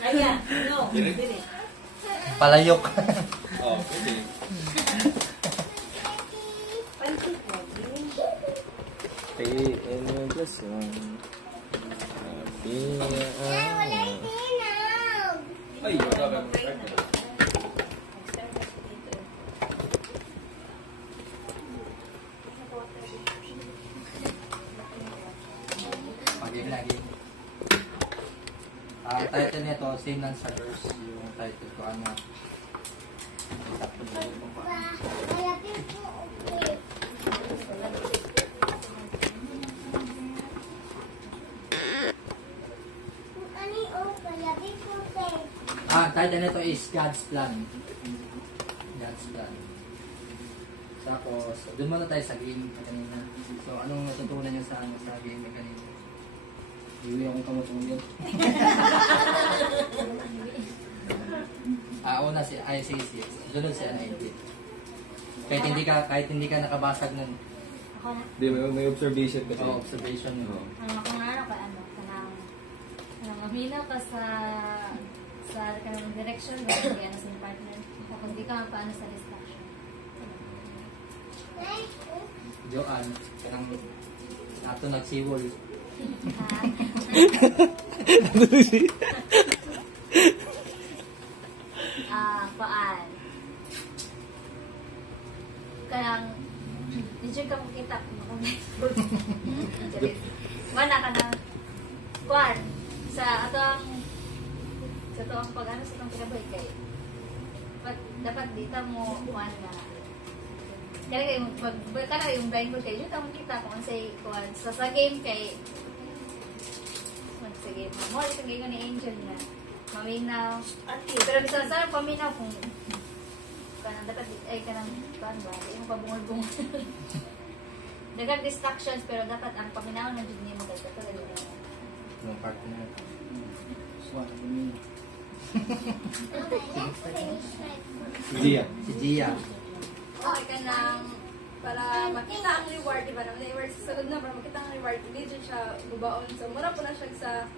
Ayan, no. Palayok. Oh, pwede. Ay, wala ba? Lagi. Ang title nito, Same Nan sa Girls. Yung title ko, ano. Title nito is God's Plan. God's Plan. Tapos, doon muna tayo sa game kanina. So, anong natutunan niyo sa game kanina? Iwi akong kamutungin. Una si ICC. Sunod si NIT. Kahit hindi ka nakabasag nun. Ako na. Di, may observation kasi. Oo, observation mo. Kung ano ka, maminaw ka sa kanang direction ba kaya sa partner. Tapos di ka paano sa distraction. Joan, kanang ato nagsiwol. Paan. Kanang hindi ka makita mana ka na kuan sa atong pag-ano sa itong kinabuhi kay dapat dita mo kuan na kaya yung blindfold kayo dito mo kita kung say kuan sa game kay sige mo ito game ni Angel na maminaw pero bisa sa paminaw kung kanang dapat ay kanang kuan ba yung pabungol-bungol dagang distractions pero dapat ang paminaw na dito mo dito talaga Yung partner. Si Gia. Si Gia. Okay ka nang para makita ang reward, diba naman? Reward sa sunod na, para makita ang reward, hindi dyan siya bubaon. So, mura po na siya sa,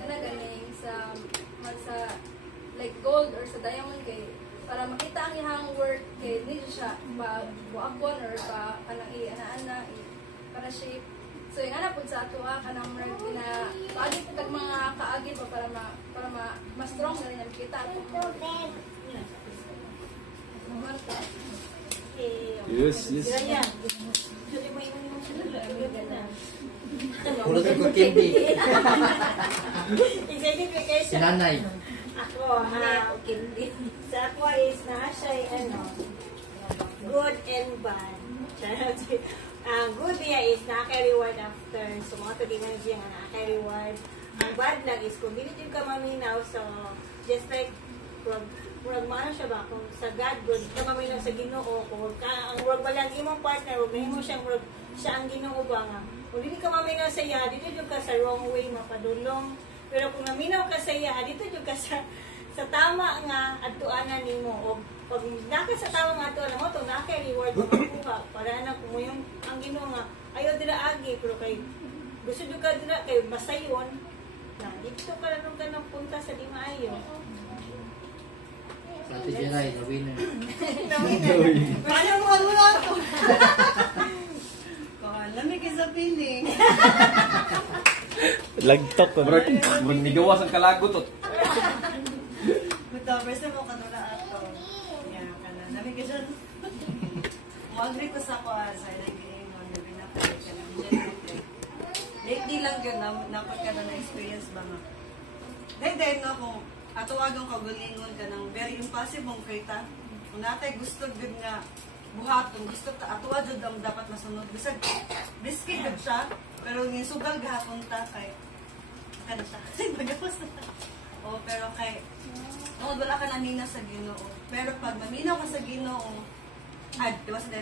ganing sa like gold or sa diamond kay, para makita ang ihang work kay, hindi dyan siya buakon or kanang i-ana-ana, para shape. So, yung anak po sa ato kanang na paagi po tag mga kaagi pa para mas strong na rin ang kita ato. Yes. Pulot ko candy. Si nanay. Ako, sa ako is na siya, good and bad. Good niya is naka-reward after. So, mga tulingan siya nga naka-reward. Ang bad lang is kung hindi ka maminaw, so, just like, murag maano siya ba, kung sa God, good ka maminaw sa Ginoo, kung ang murag walang imong partner, huwag na mo siyang murag, siya ang Ginoo ba nga. Kung hindi ka maminaw sa iya, dito yung ka sa wrong way, mapadulong. Pero kung maminaw ka sa iya, dito yung ka sa tama nga, atuanan ni mo. O pag naka sa tama nga atuanan mo, itong naka-reward mo kuha. Para na kung yung ang Ginoo nga, ayaw dila agi, pero kay gusto nyo ka dila, kay masayon, na dito ka lang ka nang punta sa di maayo. Sa Ate Jeray, the winner. Paano mo ano na ito? Lamig sa piling. Lagtok ko. Bro, nigawas ang kalagot. Buto, basta mo kanula ato. Yan, kanan. Lamig dyan. Mag-agree ko sa ko sa nag-game on the binapay ka lang. Lately lang yun, napagkana na experience ba nga. Dahil no, kung atuwagang kagulingon ka ng very impossible kita. Kung natay gusto din nga buhaton, gusto ta atuwa jud ang dapat masunod. Bisag risky gud siya, pero yung sugal gahapon ta kay kana siya. Magapos na. Oh, pero kay wala ka namina sa Ginoo. Pero pag maminaw ka sa Ginoo, diba sa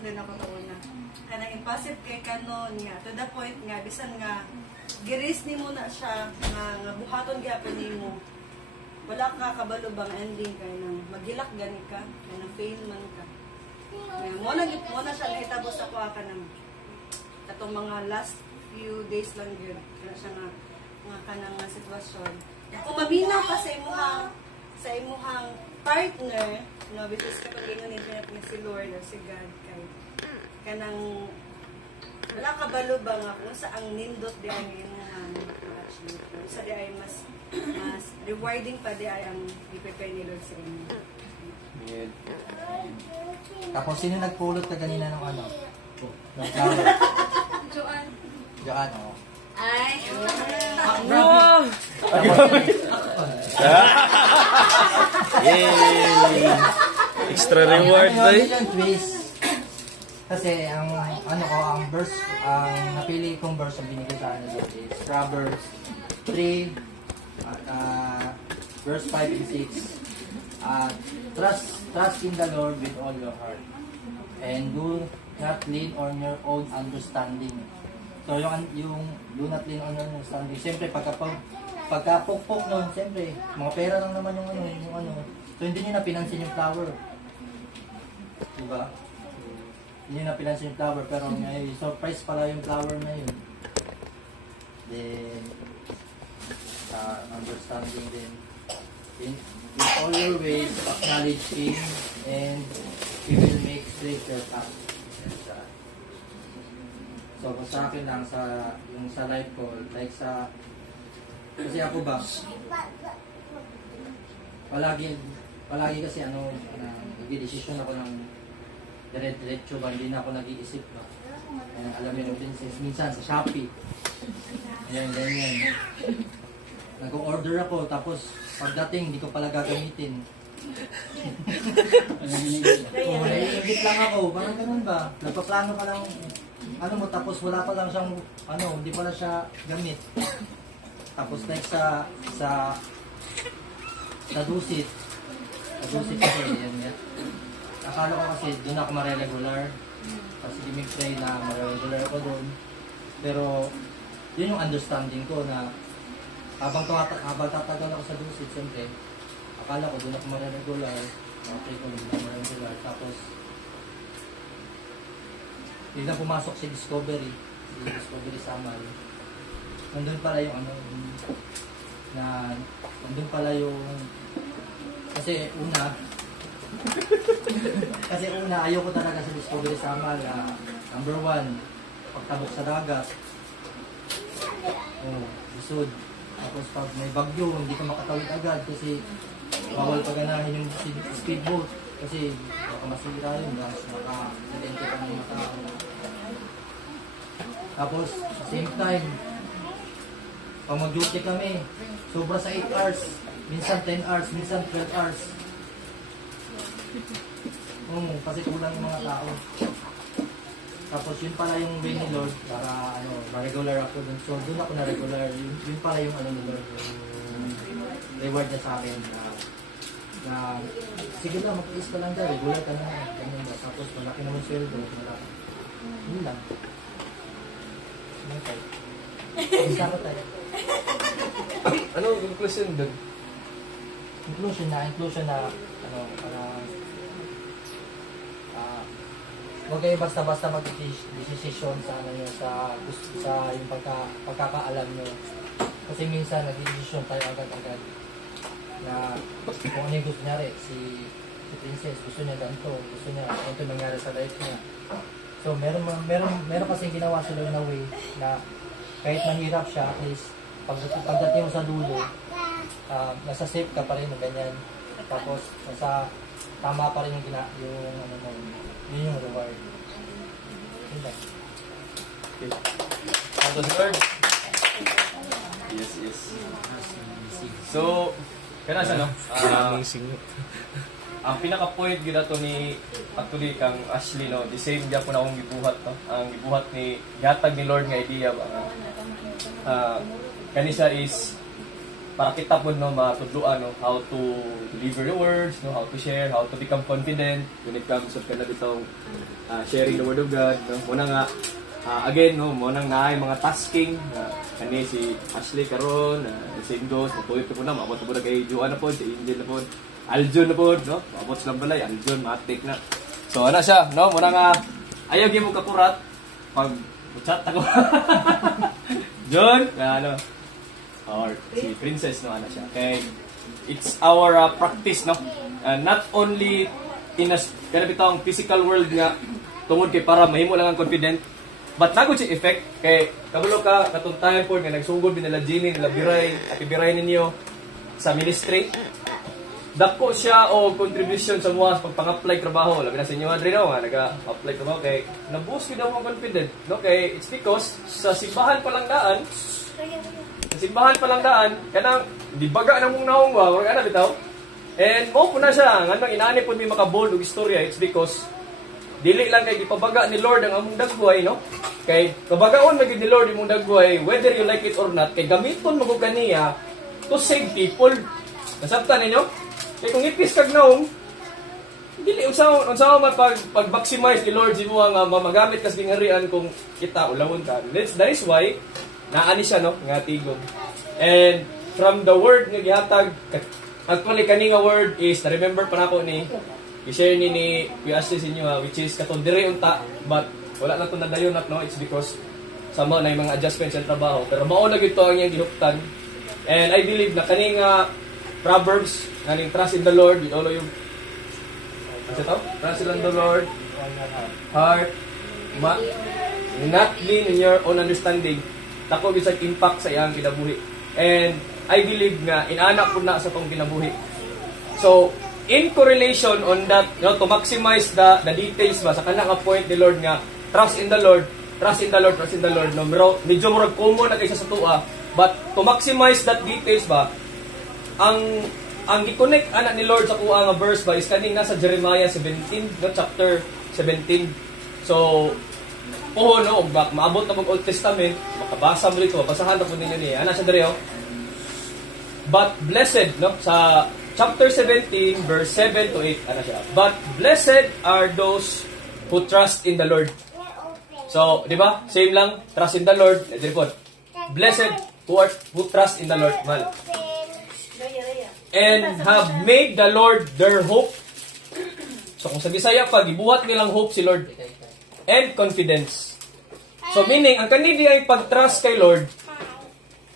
din ako taon na. Kanang impossible kay kanon nga to the point nga bisan nga giris ni mo na siya nga buhaton gyapon nimo. Wala ka kabalo bang ending kay nang maghilak gani ka, kay nang fail man ka. Mo na siya nahitabo sa kuha ka ng katong mga last few days lang yun. Kaya siya nga kanang nga sitwasyon. Kung maminaw ka sa imuhang partner, no, because kapag ingon niya nga si Lord or si God kay kanang wala ka balo ba nga kung saang nindot di ang imuhang actually sa di ay mas rewarding pa di ay ang i-prepare ni Lord sa inyo. Amen. Tapos sino nagpulot ka kanina ng ano? Ng flower? Joanne. Diyan, oh. Ay, Wow! Yay! Extra reward, Ano boy. yun yung twist? Kasi ang ano ko, ang verse, ang napili kong verse ang binigay sa akin is Proverbs 3, verse 5 and 6. Trust in the Lord with all your heart. And do not lean on your own understanding. So yung do not lean on your understanding. Siyempre pagkapukpok nun, siyempre mga pera lang naman yung ano. So hindi niyo na pinansin yung flower. Diba? Hindi na pinansin yung flower, pero may surprise pala yung flower na yun. Then, understanding din. In all your ways, acknowledge Him, and He will make straight your path. So, sa akin lang, yung sa life ko, like kasi ako ba, palagi kasi nag-decision ako ng diretso ba, hindi na ako nag-iisip ba. Alam mo yung minsan sa Shopee. Ayan, ganyan. Nag-order ako, tapos pagdating, hindi ko pala gagamitin. Naiingit lang ako, parang ganun ba? Nagpaplano ka lang, tapos wala pa lang siyang, hindi pala siya gamit. Tapos like sa dusit kasi, yan yan. Akala ko kasi doon ako mareregular. Kasi gimig-pray na mareregular ako doon. Pero, yun yung understanding ko na habang tatagal ako sa dusit, siyempre, akala ko doon ako mareregular. Okay ko, hindi ako mareregular. Tapos, biglang pumasok si Discovery Samal. Nandun pala yung nandun pala yung, kasi una, ayoko talaga sa Discovery Samal. Number 1, pagtabok sa dagat. Busod. Tapos pag may bagyo, hindi ka makatawid agad kasi bawal paganahin yung speedboat. Kasi baka masira yun, maka-accidente ka ng mga tao. Tapos, same time, pag mag-duty kami, sobra sa 8 hours, minsan 10 hours, minsan 12 hours. Kasi kulang yung mga tao. Tapos yun pala yung way ni Lord para ma-regular ako dun. So dun ako na-regular. Yun pala yung ni Lord, yung reward niya sa akin na sige lang, mag-iis ka lang dyan, regular ka na. Tapos malaki naman sweldo. Yun lang. Okay. Isama tayo. Ano ang conclusion dun? Inclusion na huwag kayo basta-basta mag-decision sa yung pagkakaalam nyo. Kasi minsan nag-decision tayo agad-agad na kung ano yung gusto niya si Princess, gusto niya ganito, gusto niya ganito nangyari sa life niya. So meron kasing ginawa sila na way na kahit mahirap siya, at least pagdating mo sa dulo, nasa safe ka pa rin na ganyan. Tapos nasa tama pa rin yung yun yung reward. Yun lang. Okay. Santos Lord. Yes. So, kana siya, no? Ang pinaka-point gina to ni actually kang Ashley, no? The same dyan po na akong gibuhat, no? Ang gibuhat ni gatag ni Lord nga idea ba? Kanisa is para kita po matudluan how to deliver the words, how to share, how to become confident when it comes to itong sharing the word of God. Muna nga, again, muna nga mga tasking, kani si Ashley karon, same goes, mapulit po na, mabot po na kay Joanne na po, si Angel na po, Aljon na po, mabot silang balay, Aljon, matik na. So, siya, muna nga, ayaw mo kakurat, pag chat ako, John, or si Princess, no, ana siya. Kay it's our practice, no, not only in a kanabitang physical world nga tungod kay para mahimo lang ang confident, but nagud si effect kay kabalo ka katong time po nga nagsugod nila Jenny nila Biray at ibiray ninyo sa ministry. Dako siya o contribution sa mga pagpang-apply trabaho. Labi na sa inyo, Andre, no? Nag-apply trabaho kay na-boost ko daw mo confident. No? Kay it's because sa simbahan pa lang daan, kanang di baga na mong naungwa, wala ka na bitaw. And mo po na siya, nga nang inaani po may makabold og istorya, it's because dili lang kay gipabaga ni Lord ang among dagway, no? Kay kabagaon magid ni Lord imong dagway, whether you like it or not, kay gamiton mo ko kaniya to save people. Nasabtan ninyo? Kaya kung ipis kag naong, dili unsa man pag-maximize ni Lord si mo nga magamit kas gingarian kung kita ulawon ka. That is why naani siya, no, nga tigom. And from the word nga gihatag, actually kani nga word is na-remember pa nako ni i-share ni Kuya sa inyo, which is katong dire unta, but wala na to nadayon no, it's because sama na yung mga adjustments sa trabaho. Pero mao na gyud to ang iyang gihuptan. And I believe na kani nga Proverbs, naning trust in the Lord with all of you. Ano ito? Trust in the Lord, heart, not lean in your own understanding. Tako bisag impact sa iyang kinabuhi. And I believe nga inanak po na sa tong kinabuhi. So, in correlation on that, you know, to maximize the details ba sa kanang point ni Lord nga trust in the Lord, trust in the Lord, trust in the Lord. No, medyo murag common na kaysa sa tua, but to maximize that details ba, ang gi-connect anak ni Lord sa kuha nga verse ba is kaning nasa Jeremiah 17, no, chapter 17. So no, maabot na mag Old Testament, makabasa mo dito, basahan na po ninyo niya. Ana siya dere, oh. But blessed, no, sa chapter 17 verse 7 to 8, ana siya. But blessed are those who trust in the Lord. So, di ba? Same lang, trust in the Lord. Blessed who trust in the Lord. Mal. And have made the Lord their hope. So kung sa Bisaya pa, gibuhat nilang hope si Lord. And confidence. So meaning, ang kanidi ay pag-trust kay Lord,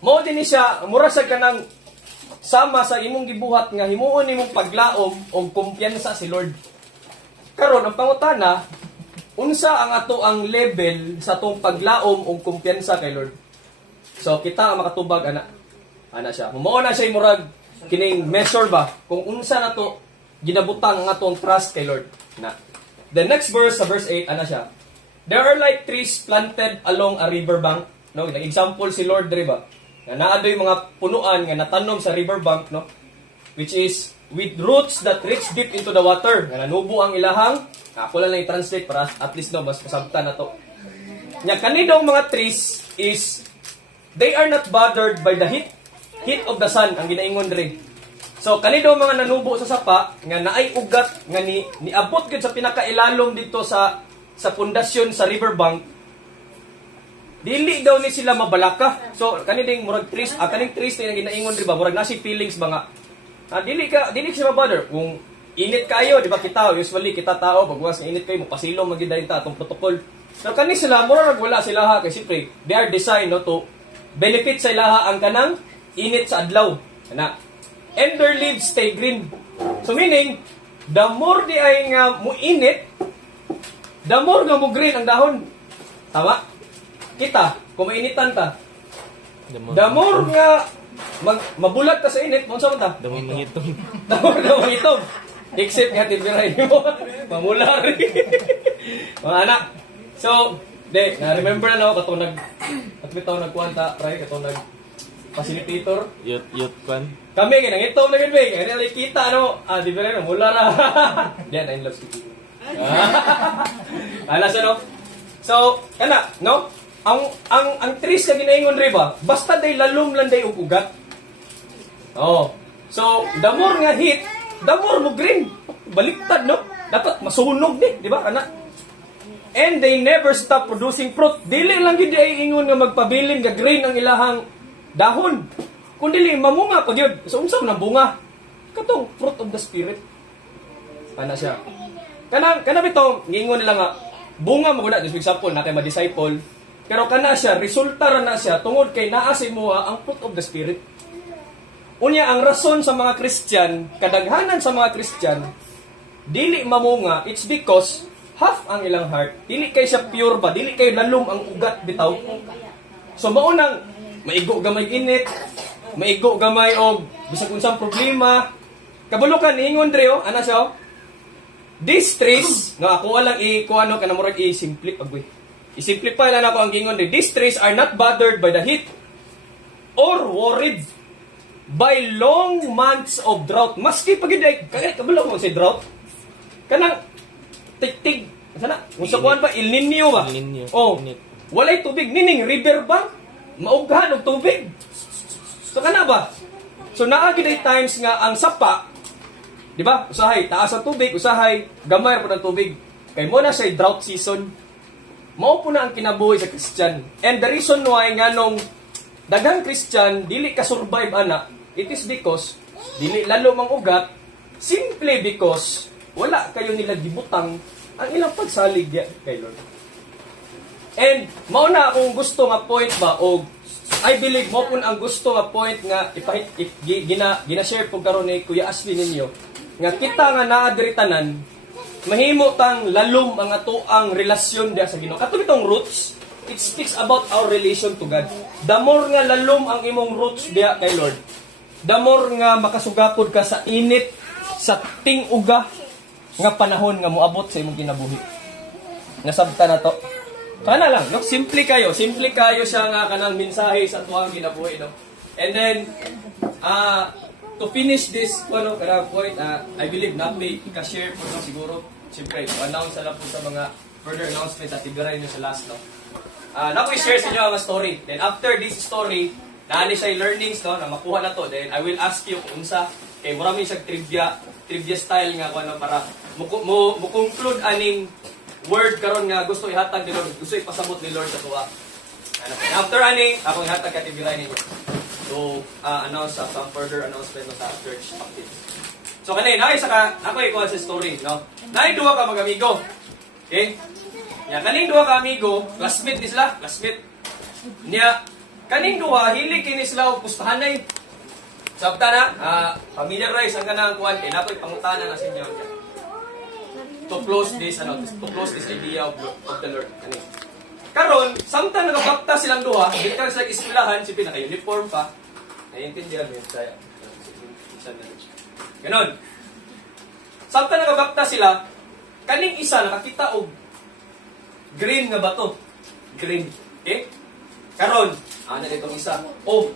mao din siya, mura sa kanang sama sa imong gibuhat nga himuon imong paglaom o kumpiyansa si Lord. Karon ang pangutana, unsa ang ato ang level sa atong paglaom o kumpiyansa kay Lord? So kita ang makatubag ana siya. Mao na siya murag kining measure ba kung unsa na to ginabutang ang atong trust kay Lord na. The next verse, sa verse 8, ana siya. There are like trees planted along a river bank, no? Nag-example si Lord diri ba na naadoy mga punuan nga natanom sa river bank, no, which is with roots that reach deep into the water, nga nanubo ang ilahang, ako lang i-translate para at least no mas masabtan na to. Nya kanidong mga trees is they are not bothered by the heat of the sun, ang ginaingon diri. So kanido mga nanubo sa sapa nga naay ugat nga niabot gid sa pinakailalom dito sa pundasyon sa riverbank, dili daw ni sila mabalaka. So kaniding murag trees, kaning trees na ginaingon diri ba murag nasi feelings ba nga dili siya mabother kung init kayo, di ba? Usually kita tao pag was init kayo mapasilong magid dayon ta atong protocol. Pero kani sila murag wala sila ha kay siyempre they are designed, no, to benefit sa ilaha ang kanang init sa adlaw. Ana. And their leaves stay green. So meaning, the more di ay nga muinit, the more nga mo green ang dahon. Tama? Kita, kung mainitan ta. The more nga mabulat ka sa init, mo sa ta? The more mangitong. The more nga mangitong. Except nga tibiray mo. Mamular. Mga anak. So, na-remember na ako katong katong nagkuwanta, right? Katong facilitator. Youth kwan. Kami ginangitong na gid, kaya nakita di ba na mula na. Diyan I love you. Ala sa no. So, kana, no? Ang trees ka ginaingon ri ba? Basta day lalom lang day ugat. Oh. So, the more nga heat, the more mo green. Baliktad, no? Dapat masunog di ba? Kana. And they never stop producing fruit. Dili lang gid ay ingon nga magpabilin nga green ang ilahang dahon. Kung dili mamunga pa gyud. So unsa man bunga? Katong fruit of the spirit. Ana siya. Kana bitaw ngingon nila nga bunga mo guna, for example, natay ma-disciple. Pero kana siya, resulta ra na siya tungod kay naa sa imuha ang fruit of the Spirit. Unya, ang rason sa mga Christian, kadaghanan sa mga Christian, dili mamunga, it's because half ang ilang heart. Dili kay siya pure ba? Dili kay lalom ang ugat bitaw. So maunang, maigo gamay init, maigo gamay og bisag unsang problema. Kabulukan, ingon Dre, ana siya, these trees, no, ako walang i-kuano, kanamurag i-simplify lang ako ang gingon Dre. These trees are not bothered by the heat or worried by long months of drought. Maski pagid kabalo mo si drought. Kanang tig sana. Unsa kuan ba El Nino ba? El Nino. Oh. Walay tubig nining river ba? Maughan og tubig. So kana ba? So naa gid times nga ang sapa, di ba? Usahay taas ang tubig, usahay gamay ra ang tubig. Kay mo na say drought season. Mao po na ang kinabuhi sa Christian. And the reason why nganong daghang Christian dili ka survive ana, it is because dili lalo mang ugat, simply because wala kayo nila gibutang ang ilang pagsalig kay Lord. And mao na akong gusto nga point ba og I believe mo pun ang gusto nga point nga gina-share po karon ni Kuya Ashley ninyo nga kita nga naa diri tanan mahimo tang lalom ang atoang relasyon diha sa Ginoo. Kato bitong roots, it speaks about our relation to God. The more nga lalom ang imong roots diha kay Lord, the more nga makasugapod ka sa init sa ting-uga nga panahon nga moabot sa imong kinabuhi. Nasabta na to. Kana lang, no? Simple kayo siya nga kanang mensahe sa tuwang kinabuhi, no? And then to finish this kanang point, I believe napi ka-share po no, siguro. Siyempre, announce na po sa mga further announcement at ibiray nyo sa last, no? Napi share sa inyo ang story. Then after this story, naani siya learnings, no, na makuha na to. Then I will ask you kung unsa kay marami siyang trivia style nga kuno para mo conclude aning word karon nga gusto ihatag ni Lord, gusto ipasabot ni Lord sa tuwa. After aning ako ihatag ka tibiray ninyo. So announce some further announcement sa church activities. So kanina ako ikuha sa story, no. Nay duha ka mag-amigo. Okay? Ya kaning duha ka amigo, classmate ni sila, classmate. Niya kaning duha hilig kini sila og pustahanay. Sabta na, familiarize ang kanang kuan kay nakoy pangutana na sa inyo. To close this idea of the Lord. Karon, samtang nakabakta silang duha, gikan sa eskwelahan, si pinaka-uniform pa. Naiintindihan mo saya. Ganon. Samtang nakabakta sila, kaning isa nakakita og green nga bato. Green. Okay? Karon, ana ditong isa. Oh,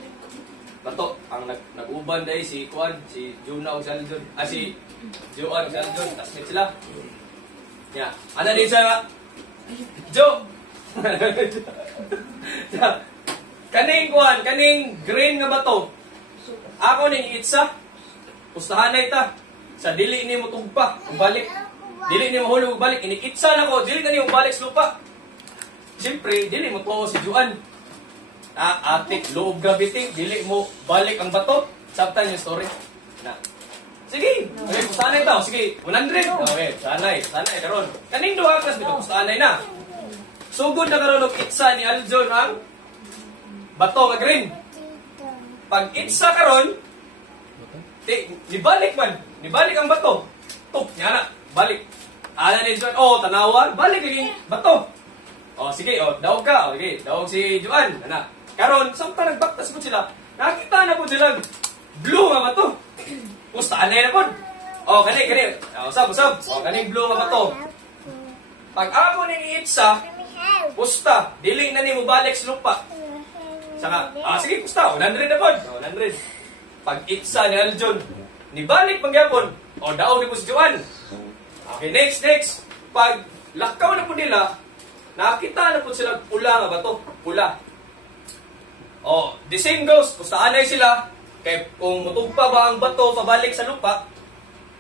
bato ang nag-uban dai si Kuan, si Juna o si Aljon, si Joan o si Aljon, tasmit sila. Ya, ana din sa Jo. Kaning Kuan, kaning green nga bato. Ako ning itsa. Pustahanay ta. Sa dili ni mo tugpa, balik. Dili ni mo hulog balik, inikitsa na ko, dili ka ni mo balik sa lupa. Siyempre, dili mo tuwa si Juan. Atik, low gravity, dili mo balik ang bato. Sabta yung story. Na. Sige, okay, pustanay tao. Sige, 100. Okay, sanay, karon. Kaning duha kas bitaw pustanay na. Sugod na karon og itsa ni Aljon ang bato nga green. Pag itsa karon, nibalik ang bato. Tok, yana, balik. Ana ni Juan, tanawa, balik lagi bato. Sige, daog ka. Okay, daog si Juan. Ana. Karon, samtang nagbaktas po sila, nakita na po sila blue nga bato. Pustaanay na po. Kani. Usab. Kaning blue nga bato. Pag ako ning itsa, pusta, dili na ni mo balik sa lupa. Saka, sige, pusta, 100 na po. 100. Pag itsa ni Aljon, nibalik pangyapon, daog ni po si Juan. Okay, next. Pag lakaw na po nila, nakita na po sila pula nga bato. Pula. The same goes. Pustaanay sila. Kaya kung mutugpa ba ang bato pabalik sa lupa,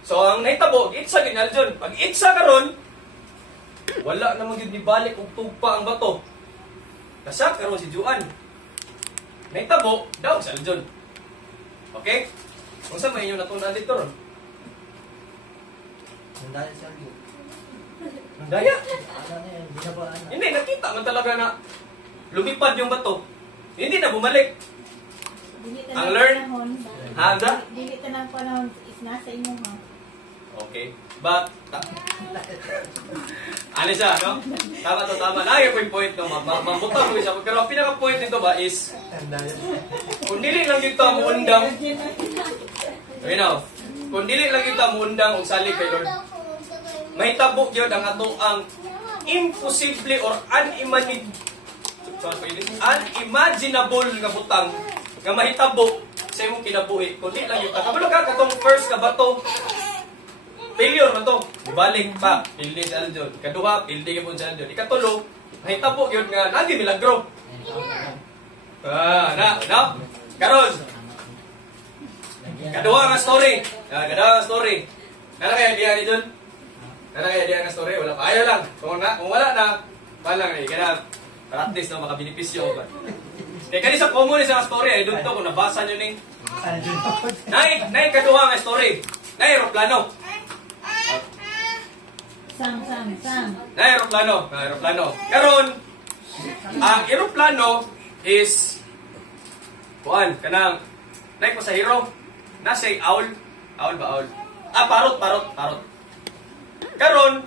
so ang nahitabo, itsa ni Aljon. Pag itsa karon, wala namang yun ibalik kung tugpa ang bato. Kasya karon si Juan. Nahitabo, daw si Aljon. Okay? Kung saan may inyo natunan dito ron? Nandaya siya yun. Daya? Ano na yun, binabaan na. Hindi, nakita man talaga na lumipad yung bato, hindi na bumalik. Dili Ang ng learn- panahon. Handa? Dili ng panahon is nasa imo ha. Okay. But, ano siya, no? Tama to, tama. Naya ko yung point, no? Mamutang ko siya. Pero ang pinaka-point nito ba is, kung dili lang dito ang undang, you know, kung dili lang dito ang undang o salig kay Lord, mahitabo yun ang ato ang imposible or unimaginable nga butang nga mahitabo sa imong kinabuhi. Kung di lang yun, kabalo ka katong first ka bato, failure man to. Ibalik pa, pildi si Aljon. Ikaduha, pildi ka po si Aljon. Ikatulo, mahitabo yun nga, nagi milagro. Karon, kaduha nga story. Kaduha nga story. Nara kaya diya ni John? Nara kaya diya nga story? Wala pa. Ayaw lang. Kung wala na, palang eh. Kaya, practice na makabinipisyo ba? Kaya kanisa common sa story, ay doon to, kung nabasa nyo ning. Nay, kaduha nga story. Nay, aeroplano. Sam. Na aeroplano. Karon, ang aeroplano is kanang nay pasahero. Nasay owl ba? Parot. Karon,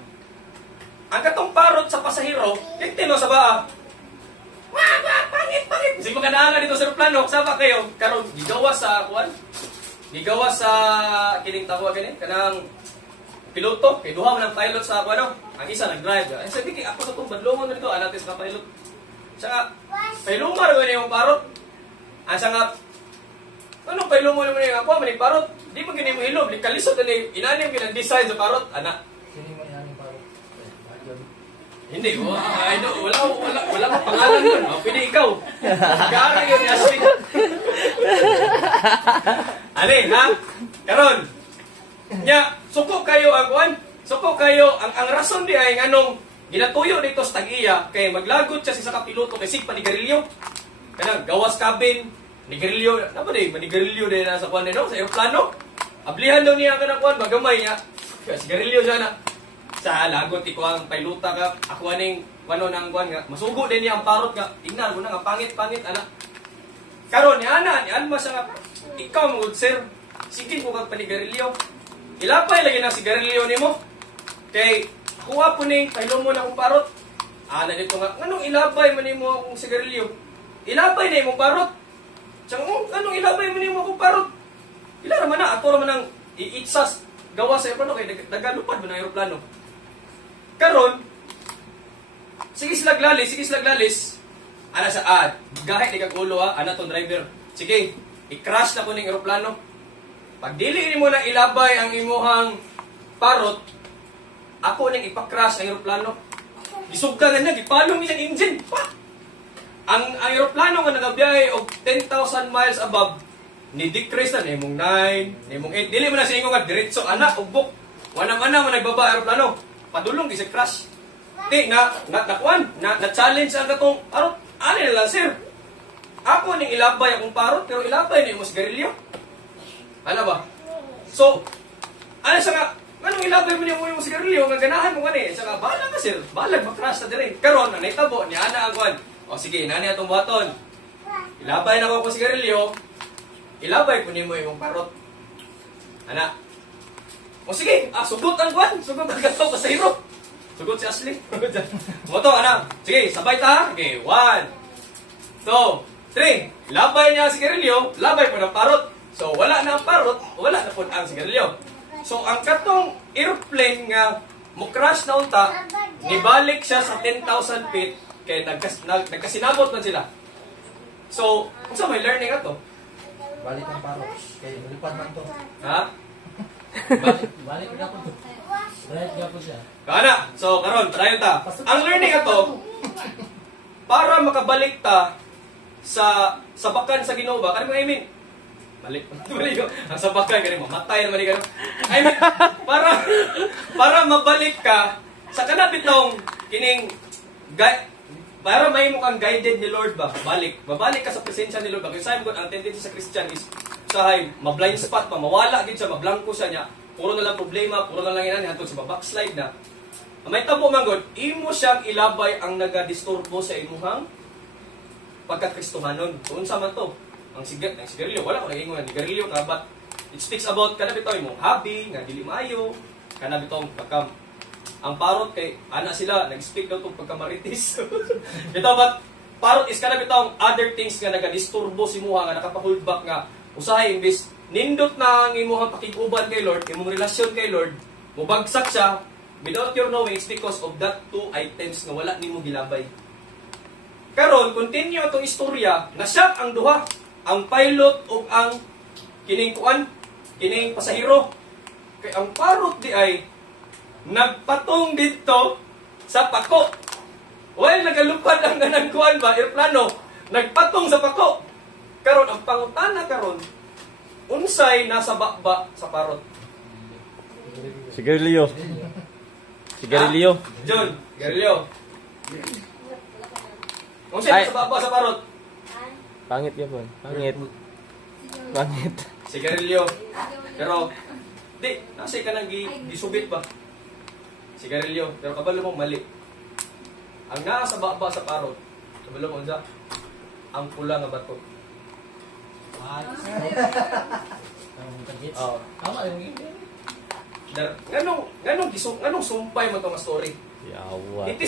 ang katong parot sa pasahero, tino sa baa. Pangit. Sige maganaanga dito sa aeroplano, saba kayo. Karon gigawa sa kining tawag gani kanang piloto, kay duha man ang pilot sa ang isa nag-drive. Ay sabi kay ako sa tong badlongon dito, anatis ka pilot. Saka pailumar man yung parot. Asa nga ano pailumar man yung ako man parot. Di mo gini mo hilom, likalisod ni inanim kinang design sa parot, ana. Sino mo inaning parot? Hindi, wala ka pangalan nun. Pwede ikaw. Kaya yun, Ashley. Ani, ha? Karon. Nya, suko kayo ang rason di ay anong ginatuyo dito sa tag-iya kay maglagot siya sa kapiloto kay sig panigarilyo. Kanang gawas cabin, nigarilyo, apa di manigarilyo din na sa kuan no, sa eroplano. Ablihan daw niya kanang kuan bagamay niya. Sigarilyo siya na. Sa lagot iko ang pilota ka, ako aning nang kuan nga masugo din niya ang parot nga. Tingnan mo na nga pangit ana. Karon ni mas nga ikaw mo sir. Sige ko kag panigarilyo. Ilapay lagi na sigarilyo nimo. Kay kuha po ning pailom mo na akong parot. Ana dito nga, anong ilapay man nimo akong sigarilyo? Ilapay na imong parot. Tsaka anong ilapay man nimo akong parot? Ila man na ato man nang iitsas gawa sa aeroplano kay dagalupad man ang aeroplano. Karon sige slaglalis. Ana sa gahit di kag ulo ana tong driver. Sige, i-crash na ko ning aeroplano. Pag dili mo na ilabay ang imuhang parot, ako nang ipa-crash ang aeroplano. Isugka nga niya, gipalong niyang engine. Pa! Ang aeroplano nga nagabiyahe og 10,000 miles above, ni-decrease na, nimong 9, nimong 8. Dili mo na sa inyo nga, diretso, anak, ugbok. Wanang-ana man nagbaba aeroplano. Padulong, gisa crash. Na-challenge ang katong parot. Ano na lang, sir? Ako nang ilabay akong parot, pero ilabay na yung sigarilyo. Ano ba? So, ano siya nga, anong ilabay mo niya mo yung sigarilyo, nga ganahan mo gani. Siya nga, bahala ka sir, balag, makras na din. Karon, ang naitabo, ni Ana ang kwan. O sige, nani atong buhaton. Ilabay na ko sigarilyo, ilabay po niyo mo yung parot. Ana. O sige, sugot ang kwan, sugot ang gato sa hero. Sugot si Ashley. Moto, Ana. Sige, sabay ta. Okay, 1, 2, 3. Ilabay niya ang sigarilyo, labay po ng parot. So, wala na ang parot, wala na po ang sigarilyo. So, ang katong airplane nga mo-crash na unta, nibalik siya sa 10,000 feet, kaya nagkasinabot na sila. So, kung sa may learning ato? Balik ang parot. Kaya lipad man to. Ha? Balik na po to. Right na po siya. Kana. So, karon, padayon ta. Ang learning ato, para makabalik ta sa sabakan sa Ginoo ba? Kani mo, I mean, balik ko. Ang sabakan ganun, mamatay naman ganun. I mean, para mabalik ka sa kanapitong kining para may mo kang guided ni Lord ba? Babalik ka sa presensya ni Lord ba? Kasi sabi ko, ang tendency sa Christian is usahay, ma-blind spot pa, mawala gid siya, mablangko siya niya. Puro na lang problema, puro na lang inani hantod sa backslide na. May tabo man god, imo siyang ilabay ang nagadisturbo sa imuhang pagka-Kristohanon. So unsa man to? Ang sigarilyo, wala ko nag-ingon nga sigarilyo ka, but it speaks about kana bitaw imong hobby nga dili maayo, kana bitaw pagka ang parot kay ana sila nag-speak daw tong pagkamaritis. Bitaw but parot is kana bitaw other things nga nagadisturbo si muha nga nakapahold back nga usahay imbis nindot na ang imong pakiguban kay Lord, imong relasyon kay Lord, mubagsak siya without your knowing, it's because of that two items nga wala nimo gilabay. Karon continue atong istorya na siya ang duha, ang pilot ug ang kining kuan, kining pasahero. Kay ang parot di ay nagpatong dito sa pako. While nagalupad ang ganang kuan ba, aeroplano, nagpatong sa pako. Karon ang pangutana karon, unsay nasa bakba sa parot? Sigarilyo. Sigarilyo. John, sigarilyo. Unsay nasa bakba sa parot? Pangit yan po. Pangit. Pangit. Sigarilyo. Pero di, nasa ka nang gisubit ba? Sigarilyo. Pero kabalo mo mali. Ang nasa bakba sa parot, kabalo mo unsa? Ang pula nga bato. Oh. Tama yung game. Nganong sumpay mo tong story? Yawa. It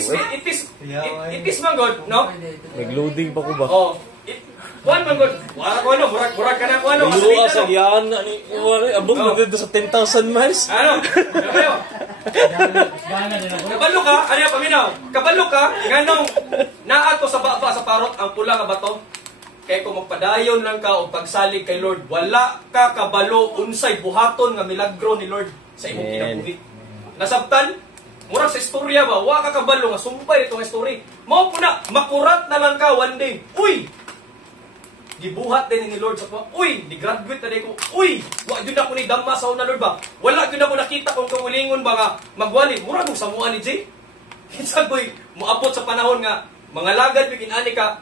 is man God, no? Nag-loading pa ko ba? Oh. Kuan man God. Wala ko ano, burak ka na ko ano. Nagluwa sa giyaan na ni... Abog na dito sa 10,000 miles. Ano? Kayo. Kabalo ka, ano yung paminaw? Kabalo ka, nganong naato sa baba sa parot ang pula nga bato? Kaya kung magpadayon lang ka o pagsalig kay Lord, wala ka kabalo unsay buhaton nga milagro ni Lord sa imong kinabuhi. Nasabtan? Murag sa istorya ba? Wa ka kabalo nga sumpay itong story. Mao po na, makurat na lang ka one day. Uy! Gibuhat din ni Lord sa pa. Uy! Di-graduate na din ko. Uy! Wa yun ako ni Dhamma sa una Lord ba? Wala yun ako nakita kung kamulingon ba nga magwali. Murag mong samuan ni Jay. Kinsa boy, moabot sa panahon nga mga lagad bigin ani ka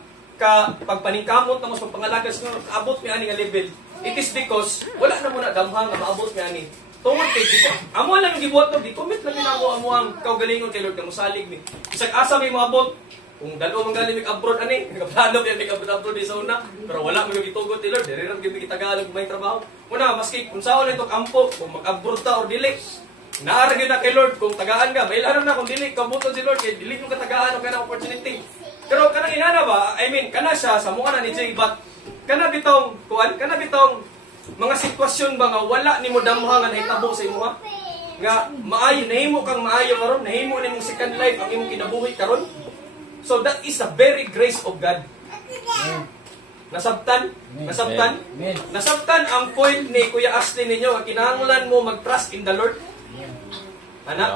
pagpaningkamot na mas pagpangalagad sa abot mi ani nga level. It is because wala na mo na damhang nga maabot mi ani. Tungod kay dito. Amo lang gibuhat no, di commit lang ginamo amo ang kaugalingon kay Lord nga mosalig mi. Isag asa mi moabot. Kung dalo man galing abroad ani, nagaplano mi abroad di sa una, pero wala mi gitugot ni Lord. Diri ra gyud Tagalog may trabaho. Una maski kung sao nito kampo, kung mag-abroad ta or dili. Naara gyud na kay Lord kung tagaan ka. May laran na kung dili kabuton si Lord kay dili mo katagaan og kana opportunity. Pero kana inana ba? I mean, kana siya sa mukha na ni Jay, but kana bitong kuan, kana bitong mga sitwasyon ba nga wala nimo damha nga nahitabo sa imo nga maayo nahimo kang maayo karon, nahimo nimong second life ang imong kinabuhi karon. So that is the very grace of God. Nasabtan? Nasabtan? Nasabtan ang point ni Kuya Ashley ninyo nga kinahanglan mo mag-trust in the Lord. Ana?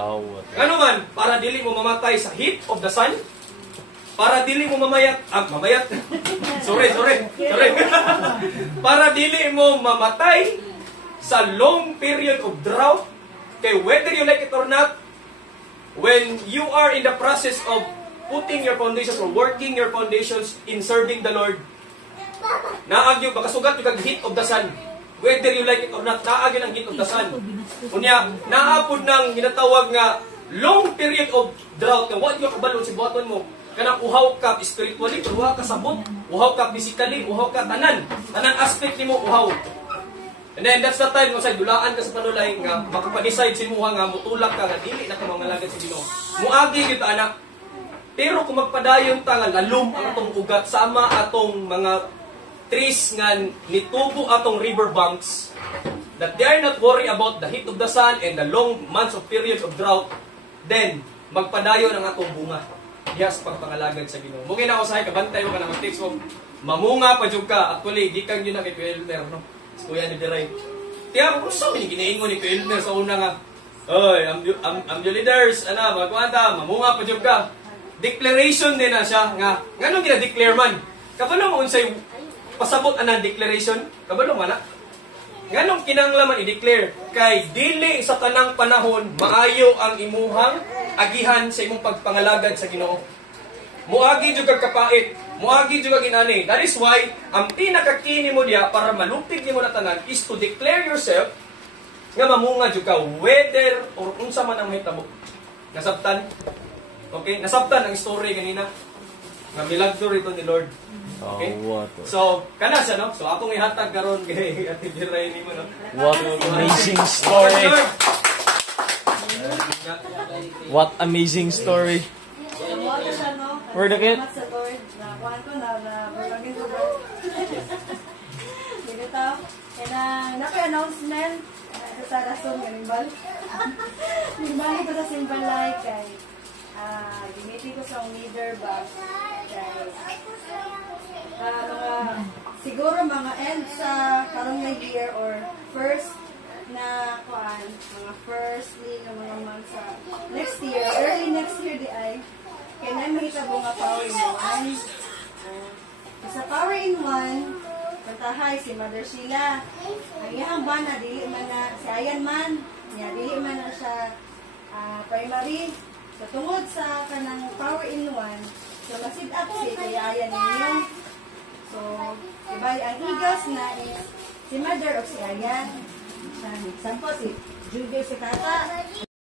Ano man, para dili mo mamatay sa heat of the sun, para dili mo mamayat. Sorry. Para dili mo mamatay sa long period of drought. Kay whether you like it or not, when you are in the process of putting your foundations or working your foundations in serving the Lord, naagyo, makasugat yung heat of the sun. Whether you like it or not, naagyo ang heat of the sun. Kunya, naapod ng ginatawag nga long period of drought. Nga, what yung kabalon si buhaton mo? Kanang uhaw ka spiritually, uhaw ka sabot, uhaw ka physically, uhaw ka tanan aspect nimo uhaw. And then that's the time kung sa dulaan ka sa panulay nga makapadecide si muha nga mutulak ka nga dili na ka mangalagad sa Ginoo. Muagi gyud ana. Pero kung magpadayon ta nga lalum ang atong ugat sama atong mga trees nga nitubo atong riverbanks, that they are not worry about the heat of the sun and the long months of periods of drought, then magpadayon ang atong bunga. Yes, pagpangalagad sa Ginoo. Mugay na ako sa kabantay mo ka na mag-text mo. Mamunga pa jud ka. Actually, gikan yun na kay Kuya Elmer, no? Kuya ni Diray. Tiya ko sa ni ginaingon ni Kuya Elmer sa una nga. Oy, I'm your leaders, ana, magkuanta, mamunga pa jud ka. Declaration din na siya nga. Nganong gina-declare man? Kabalo mo unsay pasabot ana declaration? Kabalo man na? Nganong kinahanglan i-declare kay dili sa tanang panahon maayo ang imuhang agihan sa imong pagpangalagad sa Ginoo. Muagi jud kag kapait, muagi jud kag inani. That is why ang pinakakini mo diya para malupig nimo na tanan is to declare yourself nga mamunga jud ka whether or unsa man ang mahitabo. Nasabtan? Okay, nasabtan ang story kanina. nga milagro rito ni Lord. Okay? what? So, kana siya, no? So, akong ihatag karon kay Ate Jiray ni mo, no? What amazing story! What amazing story! Tumawa ko siya, no? Word of it? Salamat sa Lord. Nakuhaan ko na bulagin ko ba? Dito tao. Kaya naka-announcement. Sa rason, ganimbal. Nimbali ko sa simple like kay gimitin ko sa leader ba kay siguro mga end sa karong na year or first na kuan mga firstly ng mga months sa next year, early next year di ay kaya na mahitabo nga power in one. Sa power in one, kantahay si Mother Sheila. Ang iyang bana, dili man na, si Ayan man, niya, dili man na siya primary. So, tungod sa kanang power in one, so, masid up si kaya Ayan ninyo. So, diba, ang higas na is si Mother o si Ayan. Example, si Judy si Tata.